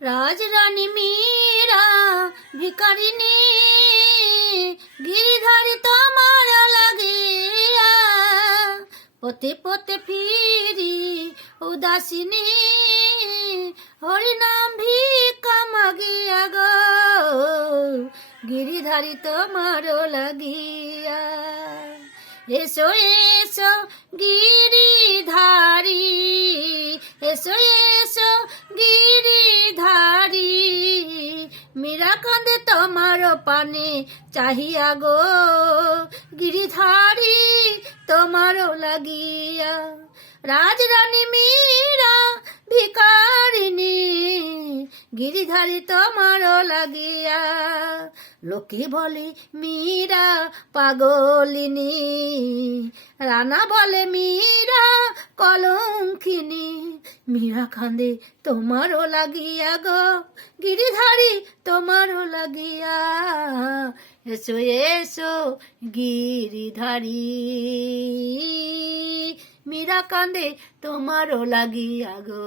রাজরানী মীরা ভিখারিনী, গিরিধারী তোমার লাগিয়া, পথে পথে ফিরি উদাসিনী, হরিনাম ভিক্ষা মাগিয়া গো, গিরিধারী তোমার লাগিয়া। এসো এসো গিরিধারী, এসো এসো গিরিধারী, মীরা কান্দে তোমার পানে চাহিয়া গো, গিরিধারী তোমার লাগিয়া। রাজরানী মীরা ভিখারিনী, গিরিধারী তোমার লাগিয়া। লোকে বলে মীরা পাগলিনী, রানা বলে মীরা কলঙ্কিনী, মীরা কান্দে তোমারও লাগিয়া গো, গিরিধারী তোমারও লাগিয়া। এসো এসো গিরিধারী, মীরা কান্দে তোমারও লাগিয়া গো।